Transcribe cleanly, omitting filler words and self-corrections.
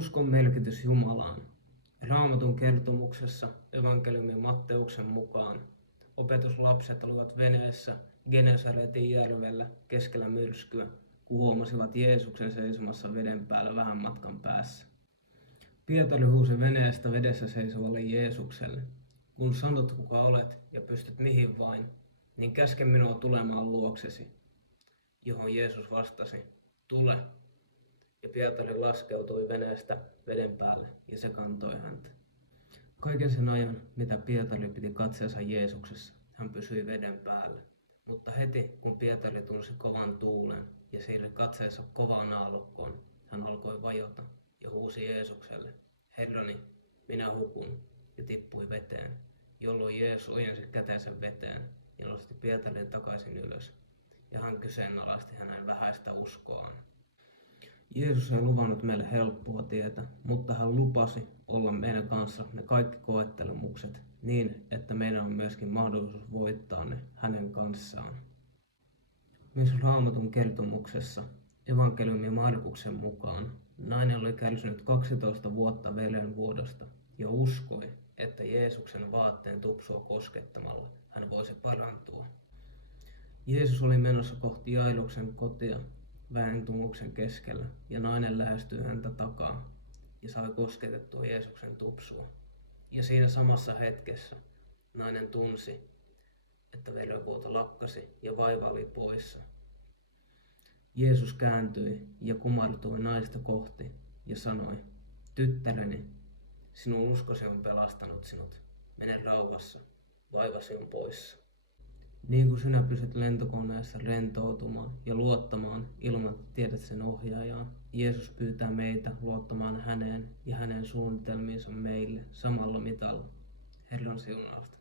Uskon merkitys Jumalaan. Raamatun kertomuksessa evankeliumin Matteuksen mukaan opetuslapset olivat veneessä Genesaretin järvellä keskellä myrskyä, kun huomasivat Jeesuksen seisomassa veden päällä vähän matkan päässä. Pietari huusi veneestä vedessä seisovalle Jeesukselle: "Kun sanot kuka olet ja pystyt mihin vain, niin käske minua tulemaan luoksesi." Johon Jeesus vastasi: "Tule." Ja Pietari laskeutui veneestä veden päälle ja se kantoi häntä. Kaiken sen ajan, mitä Pietari piti katseensa Jeesuksessa, hän pysyi veden päällä. Mutta heti kun Pietari tunsi kovan tuulen ja siirsi katseensa kovaan aallokkoon, hän alkoi vajota ja huusi Jeesukselle: "Herrani, minä hukun", ja tippui veteen, jolloin Jeesus ojensi kätensä veteen ja nosti Pietarin takaisin ylös, ja hän kyseenalaisti hänen vähäistä uskoaan. Jeesus ei luvannut meille helppoa tietä, mutta hän lupasi olla meidän kanssa ne kaikki koettelemukset niin, että meidän on myöskin mahdollisuus voittaa ne hänen kanssaan. Myös Raamatun kertomuksessa evankeliumin Markuksen mukaan nainen oli kärsinyt 12 vuotta verenvuodosta ja uskoi, että Jeesuksen vaatteen tupsua koskettamalla hän voisi parantua. Jeesus oli menossa kohti Jairoksen kotia väentumuksen keskellä, ja nainen lähestyi häntä takaa ja sai kosketettua Jeesuksen tupsua. Ja siinä samassa hetkessä nainen tunsi, että verenvuoto lakkasi ja vaiva oli poissa. Jeesus kääntyi ja kumartui naista kohti ja sanoi: "Tyttäreni, sinun uskosi on pelastanut sinut. Mene rauhassa, vaivasi on poissa." Niin kuin sinä pysyt lentokoneessa rentoutumaan ja luottamaan ilman, että tiedät sen ohjaajaan, Jeesus pyytää meitä luottamaan häneen ja hänen suunnitelmiinsa meille samalla mitalla. Herran siunausta.